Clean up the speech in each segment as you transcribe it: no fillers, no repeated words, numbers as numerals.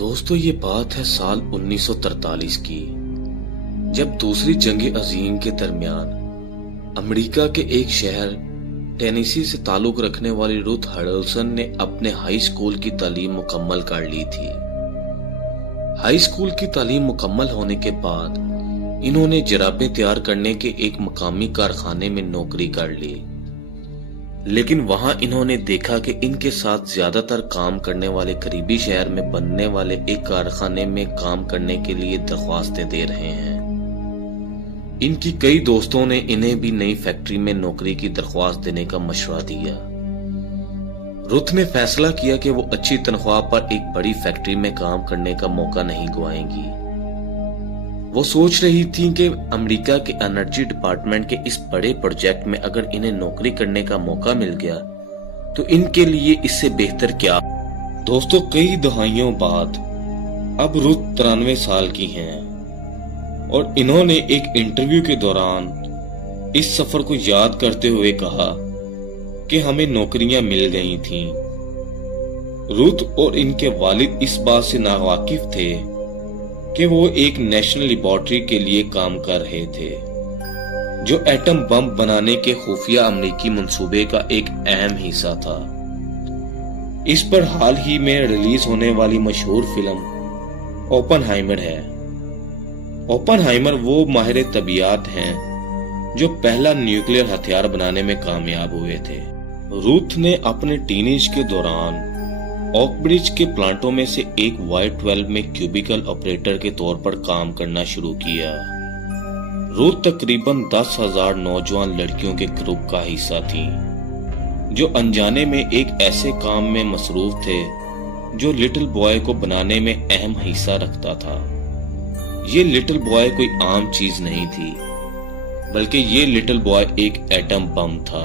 दोस्तों ये बात है साल 1943 की, जब दूसरी जंग अजीम के दरमियान अमेरिका के एक शहर टेनेसी से ताल्लुक रखने वाली रुथ हडल्सन ने अपने हाई स्कूल की तालीम मुकम्मल कर ली थी। हाई स्कूल की तालीम मुकम्मल होने के बाद इन्होंने जराबें तैयार करने के एक मकामी कारखाने में नौकरी कर ली, लेकिन वहां इन्होंने देखा कि इनके साथ ज्यादातर काम करने वाले करीबी शहर में बनने वाले एक कारखाने में काम करने के लिए दरख्वास्तें दे रहे हैं। इनकी कई दोस्तों ने इन्हें भी नई फैक्ट्री में नौकरी की दरख्वास्त देने का मशवरा दिया। रुथ ने फैसला किया कि वो अच्छी तनख्वाह पर एक बड़ी फैक्ट्री में काम करने का मौका नहीं गंवाएंगी। वो सोच रही थी कि अमेरिका के एनर्जी डिपार्टमेंट के इस बड़े प्रोजेक्ट में अगर इन्हें नौकरी करने का मौका मिल गया तो इनके लिए इससे बेहतर क्या। दोस्तों, कई दहाइयों बाद अब रुथ 93 साल की हैं और इन्होंने एक इंटरव्यू के दौरान इस सफर को याद करते हुए कहा कि हमें नौकरियां मिल गई थीं। रुथ और इनके वालिद इस बात से नावाकिफ थे कि वो एक नेशनल लेबोरेटरी के लिए काम कर रहे थे, जो एटम बम बनाने के खुफिया अमेरिकी मंसूबे का एक अहम हिस्सा था। इस पर हाल ही में रिलीज होने वाली मशहूर फिल्म ओपनहाइमर है। ओपनहाइमर वो माहिर तबीयत हैं जो पहला न्यूक्लियर हथियार बनाने में कामयाब हुए थे। रुथ ने अपने टीनेज के दौरान ओकब्रिज के प्लांटों में से एक Y12 में क्यूबिकल ऑपरेटर के तौर पर काम करना शुरू किया। रुथ तकरीबन 10,000 नौजवान लड़कियों के ग्रुप का हिस्सा थी, जो अनजाने में एक ऐसे काम में मसरूफ थे जो लिटिल बॉय को बनाने में अहम हिस्सा रखता था। ये लिटिल बॉय कोई आम चीज नहीं थी, बल्कि ये लिटिल बॉय एक एटम बम था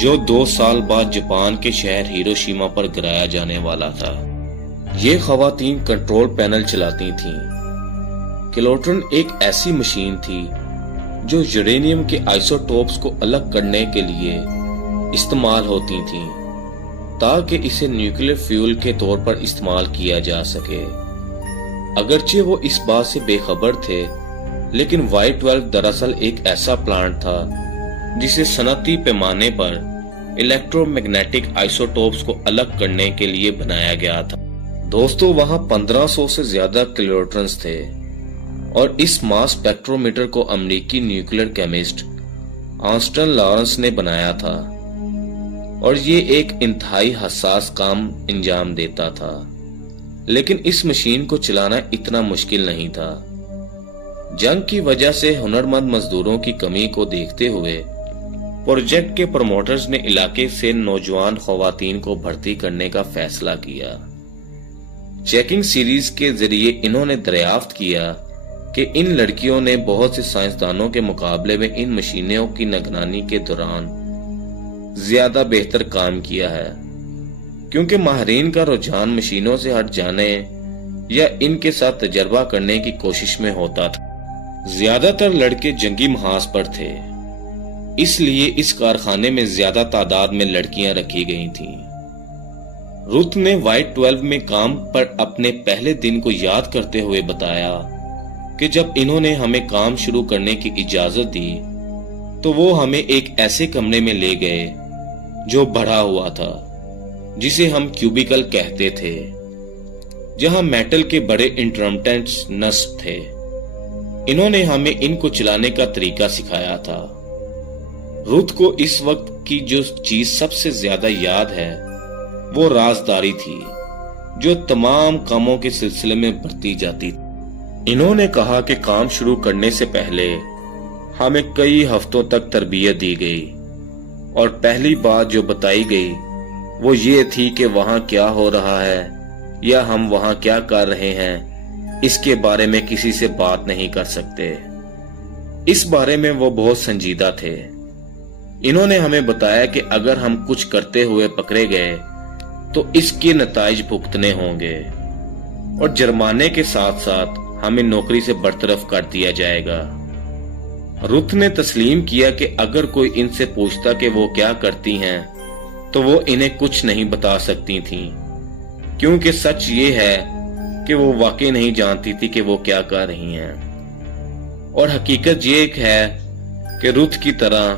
जो 2 साल बाद जापान के शहर हिरोशिमा पर गिराया जाने वाला था। ये खवातीन कंट्रोल पैनल चलाती थीं। किलोट्रॉन एक ऐसी मशीन थी जो यूरेनियम के आइसोटोप्स को अलग करने के लिए इस्तेमाल होती थी ताकि इसे न्यूक्लियर फ्यूल के तौर पर इस्तेमाल किया जा सके। अगरचे वो इस बात से बेखबर थे, लेकिन Y12 दरअसल एक ऐसा प्लांट था जिसे सनती पैमाने पर इलेक्ट्रोमैग्नेटिक आइसोटोप्स को अलग करने के लिए बनाया गया था। दोस्तों, वहां 1500 से ज्यादा किलोट्रॉन्स थे और इस मास स्पेक्ट्रोमीटर को अमेरिकी न्यूक्लियर केमिस्ट ऑस्टिन लॉरेंस ने बनाया था और ये एक इंतहाई हसास काम अंजाम देता था। लेकिन इस मशीन को चलाना इतना मुश्किल नहीं था। जंग की वजह से हुनरमंद मजदूरों की कमी को देखते हुए प्रोजेक्ट के प्रमोटर्स ने इलाके से नौजवान खवातीन को भर्ती करने का फैसला किया। चेकिंग सीरीज के जरिए इन्होंने दरियाफ्त किया कि इन लड़कियों ने बहुत से साइंसदानों के मुकाबले में इन मशीनों की निगरानी के दौरान ज्यादा बेहतर काम किया है, क्योंकि माहिरीन का रुझान मशीनों से हट जाने या इनके साथ तजर्बा करने की कोशिश में होता था। ज्यादातर लड़के जंगी महाज पर थे, इसलिए इस कारखाने में ज्यादा तादाद में लड़कियां रखी गई थीं। रुथ ने Y12 में काम पर अपने पहले दिन को याद करते हुए बताया कि जब इन्होंने हमें काम शुरू करने की इजाजत दी तो वो हमें एक ऐसे कमरे में ले गए जो बढ़ा हुआ था, जिसे हम क्यूबिकल कहते थे, जहां मेटल के बड़े इंटरप्टेंट्स नस्ब थे। इन्होंने हमें इनको चलाने का तरीका सिखाया था। रुथ को इस वक्त की जो चीज सबसे ज्यादा याद है वो राजदारी थी, जो तमाम कामों के सिलसिले में बढ़ती जाती थी। इन्होंने कहा कि काम शुरू करने से पहले हमें कई हफ्तों तक तरबियत दी गई और पहली बात जो बताई गई वो ये थी कि वहां क्या हो रहा है या हम वहां क्या कर रहे हैं, इसके बारे में किसी से बात नहीं कर सकते। इस बारे में वो बहुत संजीदा थे। इन्होंने हमें बताया कि अगर हम कुछ करते हुए पकड़े गए तो इसके नताइज भुगतने होंगे और जुर्माने के साथ साथ हमें नौकरी से बरतरफ कर दिया जाएगा। रुथ ने तस्लीम किया कि अगर कोई इनसे पूछता कि वो क्या करती हैं तो वो इन्हें कुछ नहीं बता सकती थीं, क्योंकि सच ये है کہ وہ واقعی نہیں جانتی تھی کہ وہ کیا کر رہی ہیں، اور حقیقت یہ ایک ہے کہ رتھ کی طرح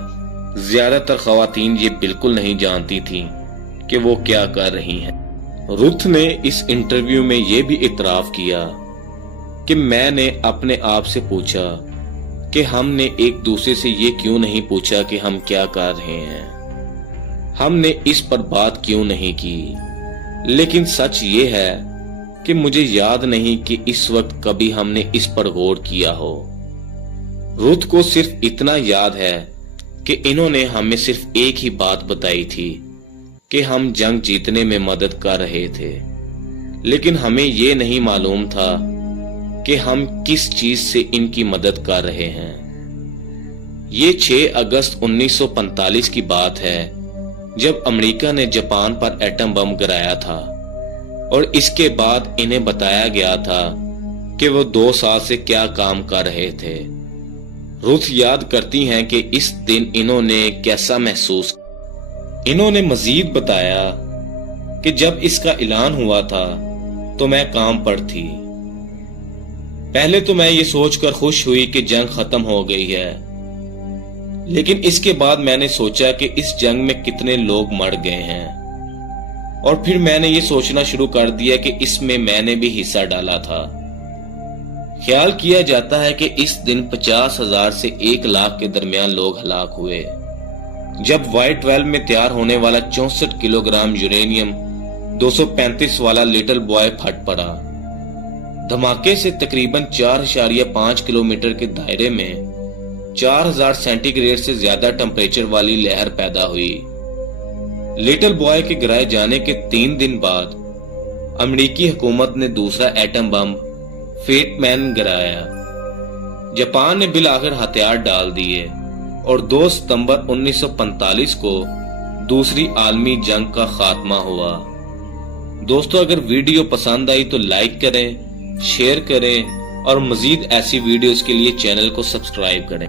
زیادہ تر خواتین یہ بالکل نہیں جانتی تھیں کہ وہ کیا کر رہی ہیں۔ رتھ نے اس انٹرویو میں یہ بھی اعتراف کیا کہ میں نے اپنے آپ سے پوچھا کہ ہم نے ایک دوسرے سے یہ کیوں نہیں پوچھا کہ ہم کیا کر رہے ہیں، ہم نے اس پر بات کیوں نہیں کی، لیکن سچ یہ ہے کہ مجھے یاد نہیں کہ اس وقت کبھی ہم نے اس پر غور کیا ہو۔ رتھ کو صرف اتنا یاد ہے کہ انہوں نے ہمیں صرف ایک ہی بات بتائی تھی کہ ہم جنگ جیتنے میں مدد کر رہے تھے، لیکن ہمیں یہ نہیں معلوم تھا کہ ہم کس چیز سے ان کی مدد کر رہے ہیں۔ یہ 6 اگست 1945 کی بات ہے جب امریکہ نے جاپان پر ایٹم بم گرایا تھا، اور اس کے بعد انہیں بتایا گیا تھا کہ وہ 2 سال سے کیا کام کر رہے تھے۔ رتھ یاد کرتی ہیں کہ اس دن انہوں نے کیسا محسوس کیا۔ انہوں نے مزید بتایا کہ جب اس کا اعلان ہوا تھا تو میں کام پر تھی۔ پہلے تو میں یہ سوچ کر خوش ہوئی کہ جنگ ختم ہو گئی ہے، لیکن اس کے بعد میں نے سوچا کہ اس جنگ میں کتنے لوگ مر گئے ہیں، اور پھر میں نے یہ سوچنا شروع کر دیا کہ اس میں نے بھی حصہ ڈالا تھا۔ خیال کیا جاتا ہے کہ اس دن 50,000 سے 1 لاکھ کے درمیان لوگ ہلاک ہوئے، جب Y-12 میں تیار ہونے والا 64 کلو گرام یورینیم 235 والا لٹل بوائے پھٹ پڑا۔ دھماکے سے تقریباً 4.5 کلومیٹر کے دائرے میں 4000 سینٹی گریڈ سے زیادہ ٹمپریچر والی لہر پیدا ہوئی۔ لٹل بوائے کے گرائے جانے کے 3 دن بعد امریکی حکومت نے دوسرا ایٹم بم فیٹ مین گرایا۔ جاپان نے بالآخر ہتھیار ڈال دیے اور 2 ستمبر 1945 کو دوسری عالمی جنگ کا خاتمہ ہوا۔ دوستو، اگر ویڈیو پسند آئی تو لائک کریں، شیئر کریں، اور مزید ایسی ویڈیوز کے لیے چینل کو سبسکرائب کریں۔